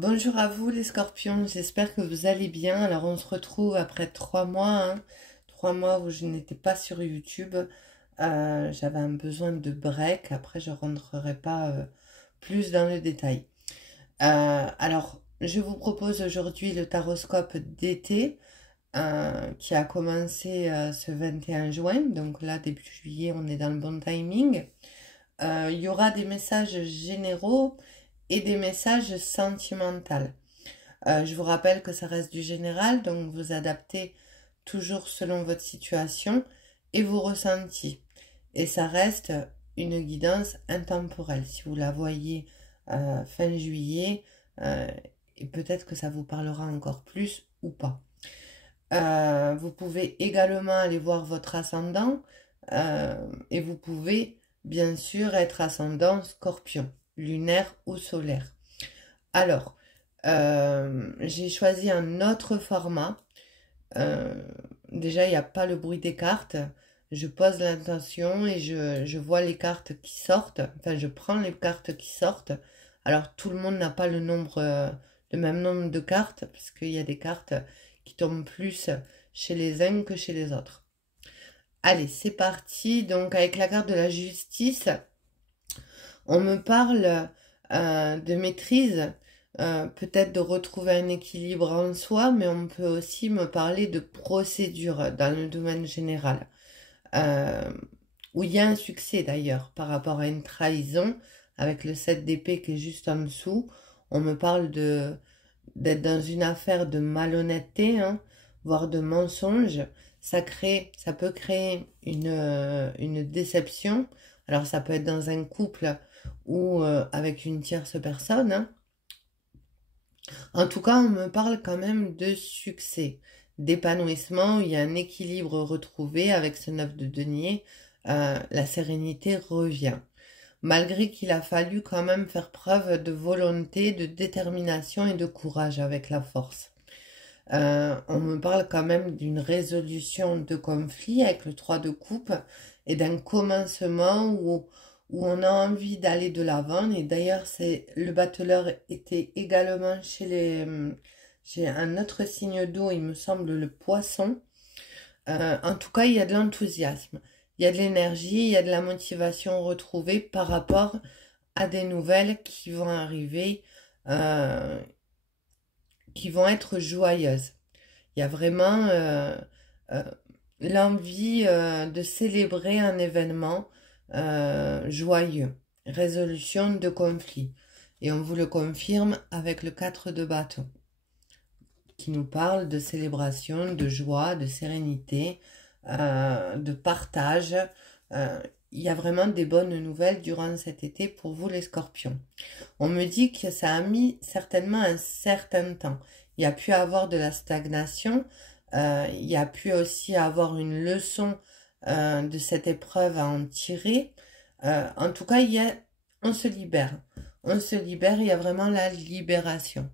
Bonjour à vous les scorpions, j'espère que vous allez bien. Alors on se retrouve après 3 mois, 3 mois où je n'étais pas sur YouTube. J'avais un besoin de break, après je rentrerai pas plus dans le détail. Alors je vous propose aujourd'hui le taroscope d'été qui a commencé ce 21 juin, donc là début juillet on est dans le bon timing. Il y aura des messages généraux et des messages sentimentaux. Je vous rappelle que ça reste du général, donc vous adaptez toujours selon votre situation et vos ressentis. Et ça reste une guidance intemporelle. Si vous la voyez fin juillet, et peut-être que ça vous parlera encore plus ou pas. Vous pouvez également aller voir votre ascendant et vous pouvez bien sûr être ascendant scorpion, lunaire ou solaire. Alors, j'ai choisi un autre format. Euh, Déjà, il n'y a pas le bruit des cartes. Je pose l'intention et je vois les cartes qui sortent. Enfin, je prends les cartes qui sortent. Alors, tout le monde n'a pas le même nombre de cartes, parce qu'il y a des cartes qui tombent plus chez les uns que chez les autres. Allez, c'est parti. Donc, avec la carte de la justice, on me parle de maîtrise, peut-être de retrouver un équilibre en soi, mais on peut aussi me parler de procédure dans le domaine général, euh, où il y a un succès d'ailleurs par rapport à une trahison, avec le 7 d'épée qui est juste en dessous. On me parle d'être dans une affaire de malhonnêteté, voire de mensonge. Ça peut créer une déception. Alors ça peut être dans un couple ou avec une tierce personne. En tout cas, on me parle quand même de succès, d'épanouissement, où il y a un équilibre retrouvé avec ce 9 de denier. La sérénité revient. Malgré qu'il a fallu quand même faire preuve de volonté, de détermination et de courage avec la force. On me parle quand même d'une résolution de conflit avec le 3 de coupe et d'un commencement où on a envie d'aller de l'avant. Et d'ailleurs, le battleur était également chez un autre signe d'eau, il me semble le poisson. En tout cas, il y a de l'enthousiasme, il y a de l'énergie, il y a de la motivation retrouvée par rapport à des nouvelles qui vont arriver, euh, qui vont être joyeuses. Il y a vraiment euh, l'envie de célébrer un événement joyeux, résolution de conflit. Et on vous le confirme avec le 4 de bâton, qui nous parle de célébration, de joie, de sérénité, de partage. Euh, il y a vraiment des bonnes nouvelles durant cet été pour vous les scorpions. On me dit que ça a mis certainement un certain temps. Il y a pu avoir de la stagnation, il y a pu aussi avoir une leçon de cette épreuve à en tirer. En tout cas, on se libère. On se libère, il y a vraiment la libération.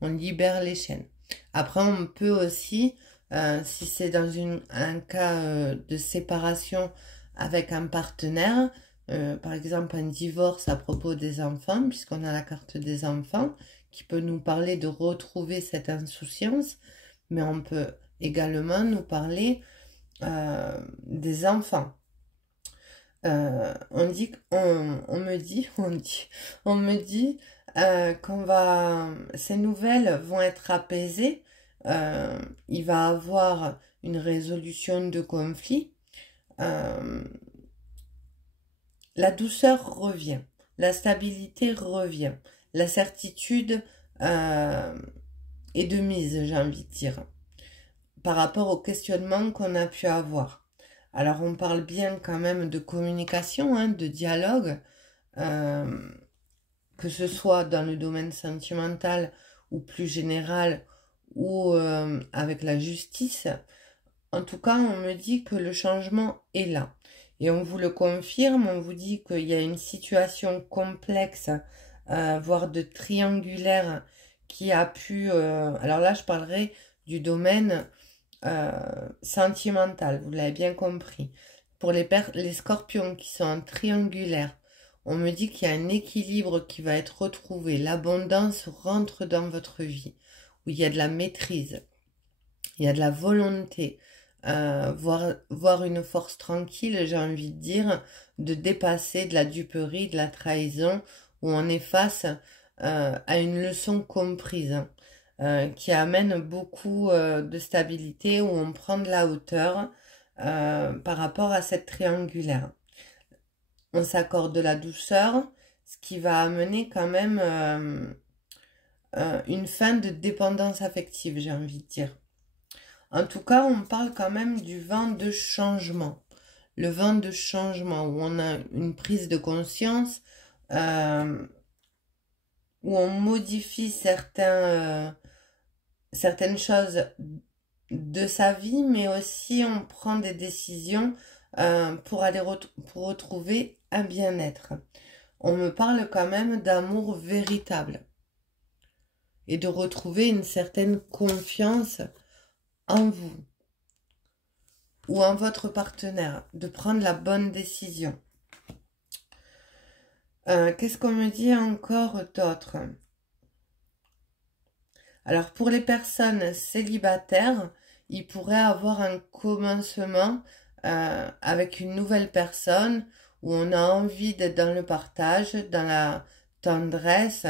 On libère les chaînes. Après, on peut aussi, si c'est dans un cas de séparation avec un partenaire, par exemple un divorce à propos des enfants, puisqu'on a la carte des enfants, qui peut nous parler de retrouver cette insouciance, mais on peut également nous parler des enfants. On me dit ces nouvelles vont être apaisées. Il va avoir une résolution de conflit. Euh, la douceur revient, la stabilité revient, la certitude est de mise, j'ai envie de dire, par rapport au questionnement qu'on a pu avoir. Alors on parle bien quand même de communication, de dialogue, euh, que ce soit dans le domaine sentimental ou plus général ou avec la justice. En tout cas, on me dit que le changement est là. Et on vous le confirme, on vous dit qu'il y a une situation complexe, voire de triangulaire, qui a pu... alors là, je parlerai du domaine sentimental, vous l'avez bien compris. Pour les scorpions qui sont en triangulaire, On me dit qu'il y a un équilibre qui va être retrouvé. L'abondance rentre dans votre vie, où il y a de la maîtrise, il y a de la volonté, voir une force tranquille, j'ai envie de dire, de dépasser de la duperie, de la trahison, où on est face à une leçon comprise, hein, qui amène beaucoup de stabilité, où on prend de la hauteur par rapport à cette triangulaire. On s'accorde de la douceur, ce qui va amener quand même une fin de dépendance affective, j'ai envie de dire. En tout cas, on parle quand même du vent de changement. Le vent de changement, où on a une prise de conscience, où on modifie certaines choses de sa vie, mais aussi on prend des décisions pour retrouver un bien-être. On me parle quand même d'amour véritable et de retrouver une certaine confiance en vous ou en votre partenaire, de prendre la bonne décision. Qu'est-ce qu'on me dit encore d'autre? Alors, pour les personnes célibataires, il pourrait avoir un commencement avec une nouvelle personne où on a envie d'être dans le partage, dans la tendresse,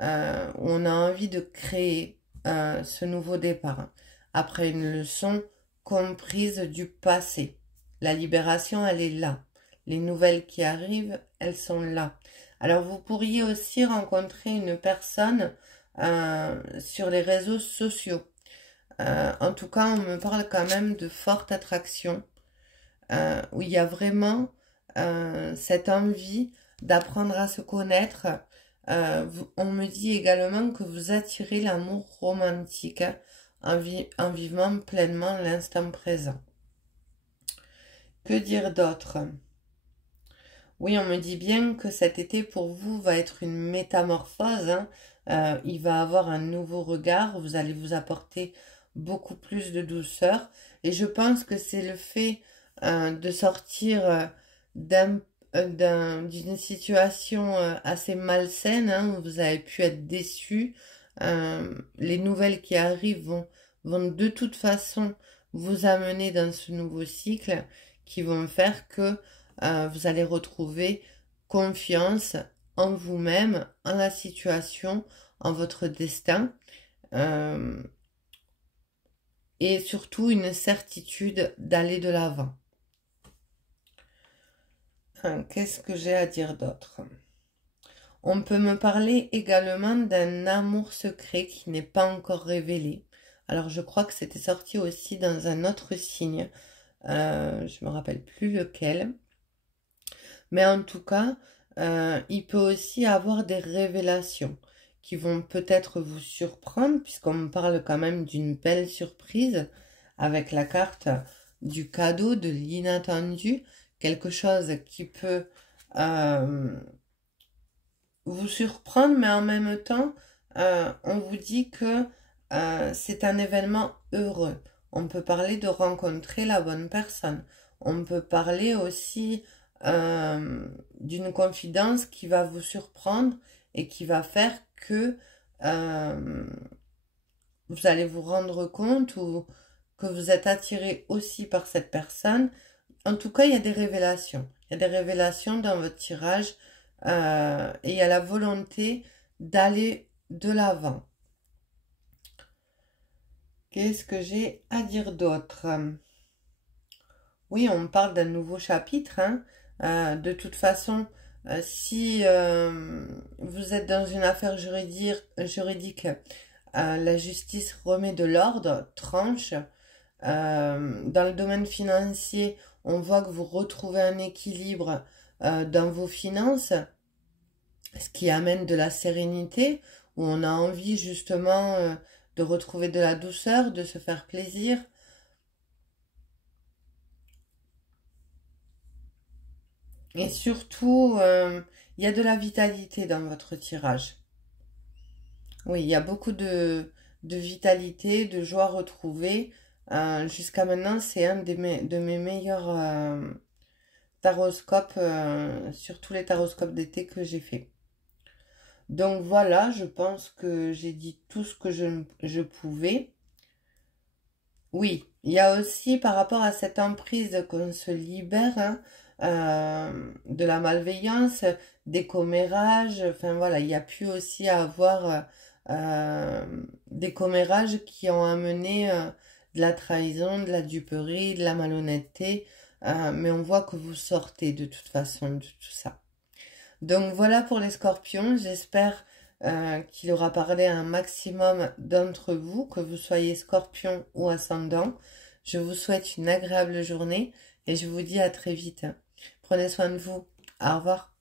où on a envie de créer ce nouveau départ. Après une leçon comprise du passé. La libération, elle est là. Les nouvelles qui arrivent, elles sont là. Alors, vous pourriez aussi rencontrer une personne sur les réseaux sociaux. En tout cas, on me parle quand même de forte attraction, où il y a vraiment cette envie d'apprendre à se connaître. On me dit également que vous attirez l'amour romantique en vivant pleinement l'instant présent. Que dire d'autre? Oui, on me dit bien que cet été pour vous va être une métamorphose, hein. Il va avoir un nouveau regard, vous allez vous apporter beaucoup plus de douceur. Et je pense que c'est le fait de sortir d'une situation assez malsaine, hein, où vous avez pu être déçu. Les nouvelles qui arrivent vont de toute façon vous amener dans ce nouveau cycle qui vont faire que vous allez retrouver confiance en vous-même, en la situation, en votre destin, et surtout une certitude d'aller de l'avant. Qu'est-ce que j'ai à dire d'autre? On peut me parler également d'un amour secret qui n'est pas encore révélé. Alors je crois que c'était sorti aussi dans un autre signe, je ne me rappelle plus lequel. Mais en tout cas, il peut aussi avoir des révélations qui vont peut-être vous surprendre, puisqu'on me parle quand même d'une belle surprise avec la carte du cadeau, de l'inattendu, quelque chose qui peut vous surprendre, mais en même temps, on vous dit que c'est un événement heureux. On peut parler de rencontrer la bonne personne. On peut parler aussi d'une confidence qui va vous surprendre et qui va faire que vous allez vous rendre compte ou que vous êtes attiré aussi par cette personne. En tout cas, il y a des révélations. Il y a des révélations dans votre tirage et il y a la volonté d'aller de l'avant. Qu'est-ce que j'ai à dire d'autre? Oui, on me parle d'un nouveau chapitre, hein. De toute façon, si vous êtes dans une affaire juridique, la justice remet de l'ordre, tranche. Dans le domaine financier, on voit que vous retrouvez un équilibre dans vos finances, ce qui amène de la sérénité, où on a envie justement de retrouver de la douceur, de se faire plaisir. Et surtout, il y a de la vitalité dans votre tirage. Oui, il y a beaucoup de vitalité, de joie retrouvée. Jusqu'à maintenant, c'est un de mes meilleurs taroscope, sur tous les taroscopes d'été que j'ai fait. Donc voilà, je pense que j'ai dit tout ce que je pouvais. Oui, il y a aussi par rapport à cette emprise qu'on se libère, hein, de la malveillance, des commérages, enfin voilà, il y a pu aussi avoir des commérages qui ont amené de la trahison, de la duperie, de la malhonnêteté, mais on voit que vous sortez de toute façon de tout ça. Donc voilà pour les scorpions, j'espère qu'il aura parlé à un maximum d'entre vous, que vous soyez scorpion ou ascendant. Je vous souhaite une agréable journée et je vous dis à très vite. Prenez soin de vous. Au revoir.